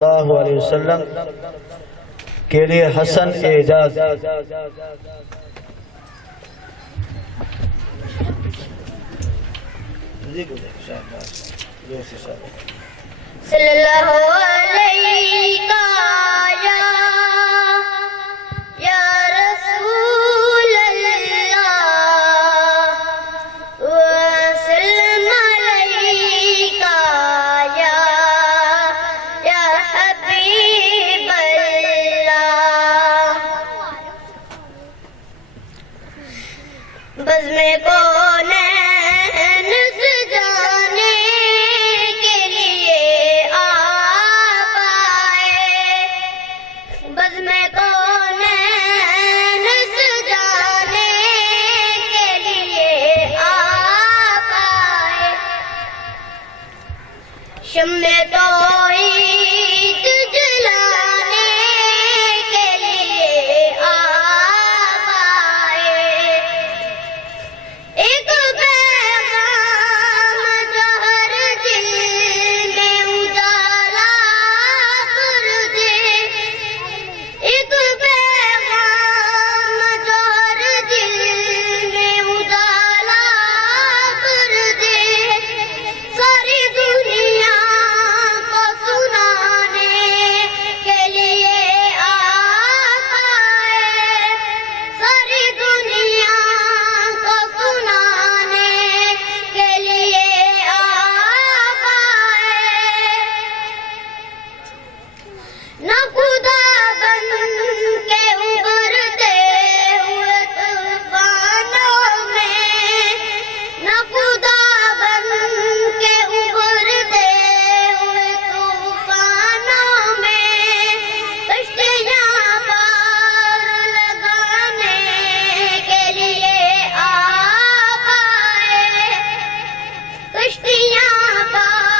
اللہ علیہ وسلم کے لیے حسن اعجاز صلی اللہ علیہ یا رسول اللہ وسلم علیہ یا حبیب اللہ بزم کونین سجانے کے لیے آپ آئے بزم کونین سجانے کے لیے آپ آئے شمع توحید جلانے کے لیے آپ آئے ایک پیغام جو ہر دل میں اجالا کر دے ایک پیغام جو ہر دل میں اجالا کر دے ساری دنیا کو سنانے کے لیے آپ آئے ساری دنیا کو سنانے کے لیے آپ آئے نہ خدا بن کے ابھرتے ہوئے طوفانوں میں نہ خدا بن کے ابھرتے ہوئے طوفانوں میں کشتیاں پار لگانے کے لیے آپ آئے کشتیاں پار